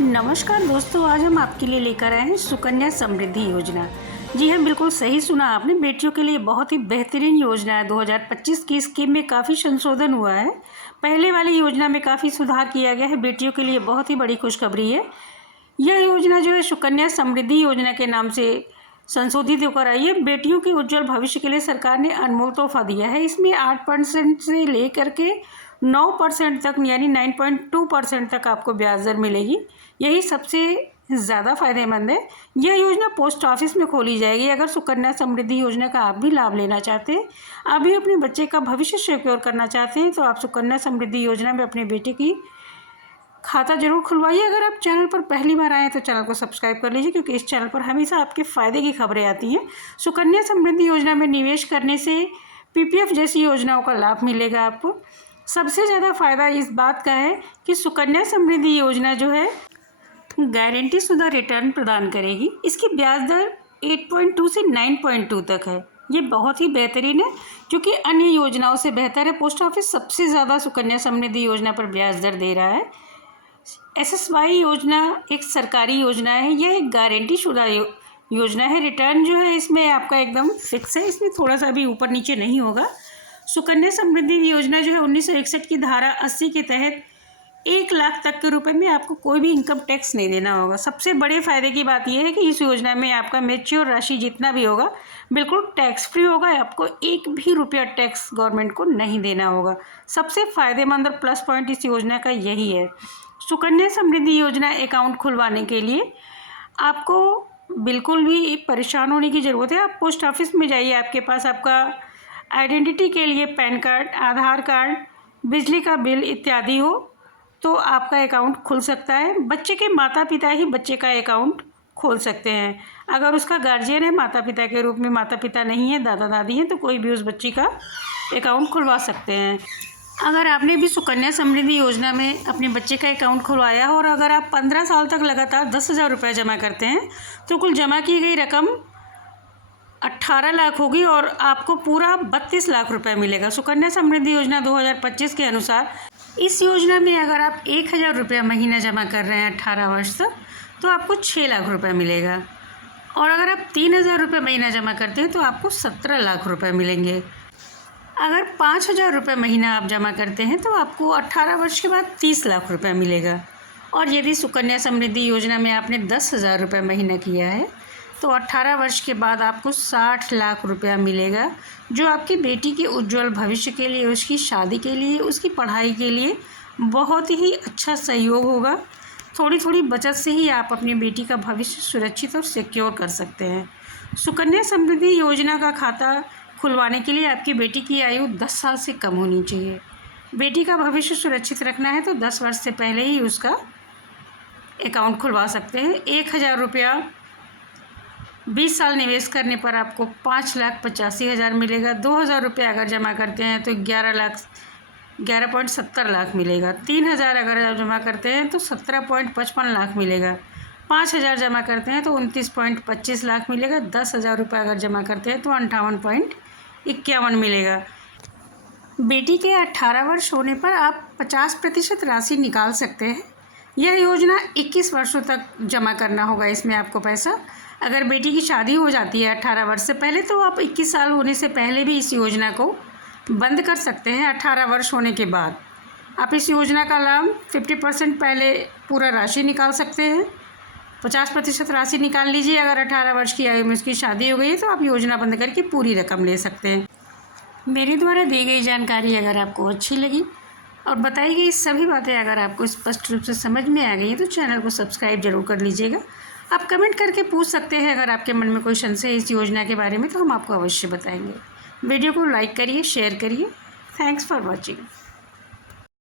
नमस्कार दोस्तों, आज हम आपके लिए लेकर आए हैं सुकन्या समृद्धि योजना। जी हाँ, बिल्कुल सही सुना आपने। बेटियों के लिए बहुत ही बेहतरीन योजना है। 2025 की स्कीम में काफ़ी संशोधन हुआ है। पहले वाली योजना में काफ़ी सुधार किया गया है। बेटियों के लिए बहुत ही बड़ी खुशखबरी है। यह योजना जो है सुकन्या समृद्धि योजना के नाम से संशोधित होकर आई है। बेटियों के उज्जवल भविष्य के लिए सरकार ने अनमोल तोहफा दिया है। इसमें 8% से लेकर के 9% तक यानी 9.2% तक आपको ब्याज दर मिलेगी। यही सबसे ज़्यादा फायदेमंद है। यह योजना पोस्ट ऑफिस में खोली जाएगी। अगर सुकन्या समृद्धि योजना का आप भी लाभ लेना चाहते हैं, अभी अपने बच्चे का भविष्य सिक्योर करना चाहते हैं, तो आप सुकन्या समृद्धि योजना में अपने बेटे की खाता जरूर खुलवाइए। अगर आप चैनल पर पहली बार आए तो चैनल को सब्सक्राइब कर लीजिए, क्योंकि इस चैनल पर हमेशा आपके फ़ायदे की खबरें आती हैं। सुकन्या समृद्धि योजना में निवेश करने से पीपीएफ जैसी योजनाओं का लाभ मिलेगा आपको। सबसे ज़्यादा फ़ायदा इस बात का है कि सुकन्या समृद्धि योजना जो है गारंटी शुदा रिटर्न प्रदान करेगी। इसकी ब्याज दर 8.2 से 9.2 तक है। ये बहुत ही बेहतरीन है, जो कि अन्य योजनाओं से बेहतर है। पोस्ट ऑफिस सबसे ज़्यादा सुकन्या समृद्धि योजना पर ब्याज दर दे रहा है। एसएसवाई योजना एक सरकारी योजना है। यह एक गारंटी शुदा योजना है। रिटर्न जो है इसमें आपका एकदम फिक्स है, इसमें थोड़ा सा भी ऊपर नीचे नहीं होगा। सुकन्या समृद्धि योजना जो है 1961 की धारा 80 के तहत 1 लाख तक के रुपए में आपको कोई भी इनकम टैक्स नहीं देना होगा। सबसे बड़े फ़ायदे की बात यह है कि इस योजना में आपका मैच्योर राशि जितना भी होगा बिल्कुल टैक्स फ्री होगा। आपको एक भी रुपया टैक्स गवर्नमेंट को नहीं देना होगा। सबसे फ़ायदेमंद और प्लस पॉइंट इस योजना का यही है। सुकन्या समृद्धि योजना अकाउंट खुलवाने के लिए आपको बिल्कुल भी परेशान होने की ज़रूरत है। आप पोस्ट ऑफिस में जाइए, आपके पास आपका आइडेंटिटी के लिए पैन कार्ड, आधार कार्ड, बिजली का बिल इत्यादि हो तो आपका अकाउंट खुल सकता है। बच्चे के माता पिता ही बच्चे का अकाउंट खोल सकते हैं। अगर उसका गार्जियन है, माता पिता के रूप में माता पिता नहीं है, दादा दादी हैं, तो कोई भी उस बच्ची का अकाउंट खुलवा सकते हैं। अगर आपने भी सुकन्या समृद्धि योजना में अपने बच्चे का अकाउंट खुलवाया हो और अगर आप 15 साल तक लगातार 10,000 रुपये जमा करते हैं, तो कुल जमा की गई रकम 18 लाख होगी और आपको पूरा 32 लाख रुपए मिलेगा। सुकन्या समृद्धि योजना 2025 के अनुसार इस योजना में अगर आप 1,000 रुपया महीना जमा कर रहे हैं 18 वर्ष तक, तो आपको 6 लाख रुपए मिलेगा। और अगर आप 3,000 रुपये महीना जमा करते हैं तो आपको 17 लाख रुपए मिलेंगे। अगर 5,000 रुपये महीना आप जमा करते हैं तो आपको 18 वर्ष के बाद 30 लाख रुपए मिलेगा। और यदि सुकन्या समृद्धि योजना में आपने 10,000 रुपये महीना किया है तो 18 वर्ष के बाद आपको 60 लाख रुपया मिलेगा, जो आपकी बेटी के उज्जवल भविष्य के लिए, उसकी शादी के लिए, उसकी पढ़ाई के लिए बहुत ही अच्छा सहयोग होगा। थोड़ी थोड़ी बचत से ही आप अपनी बेटी का भविष्य सुरक्षित और सिक्योर कर सकते हैं। सुकन्या समृद्धि योजना का खाता खुलवाने के लिए आपकी बेटी की आयु 10 साल से कम होनी चाहिए। बेटी का भविष्य सुरक्षित रखना है तो 10 वर्ष से पहले ही उसका अकाउंट खुलवा सकते हैं। 1,000 रुपया 20 साल निवेश करने पर आपको 5,85,000 मिलेगा। 2,000 रुपये अगर जमा करते हैं तो 11.70 लाख मिलेगा। 3,000 अगर आप जमा करते हैं तो 17.55 लाख मिलेगा। 5,000 जमा करते हैं तो 29.25 लाख मिलेगा। 10,000 रुपये अगर जमा करते हैं तो 58.51 मिलेगा। बेटी के 18 वर्ष होने पर आप 50% राशि निकाल सकते हैं। यह योजना 21 वर्षों तक जमा करना होगा इसमें आपको पैसा। अगर बेटी की शादी हो जाती है 18 वर्ष से पहले तो आप 21 साल होने से पहले भी इस योजना को बंद कर सकते हैं। 18 वर्ष होने के बाद आप इस योजना का लाभ 50% पहले पूरा राशि निकाल सकते हैं। 50% राशि निकाल लीजिए। अगर 18 वर्ष की आयु में उसकी शादी हो गई है तो आप योजना बंद करके पूरी रकम ले सकते हैं। मेरे द्वारा दी गई जानकारी अगर आपको अच्छी लगी और बताई गई सभी बातें अगर आपको स्पष्ट रूप से समझ में आ गई हैं तो चैनल को सब्सक्राइब जरूर कर लीजिएगा। आप कमेंट करके पूछ सकते हैं अगर आपके मन में कोई संशय है इस योजना के बारे में, तो हम आपको अवश्य बताएंगे। वीडियो को लाइक करिए, शेयर करिए। Thanks for watching.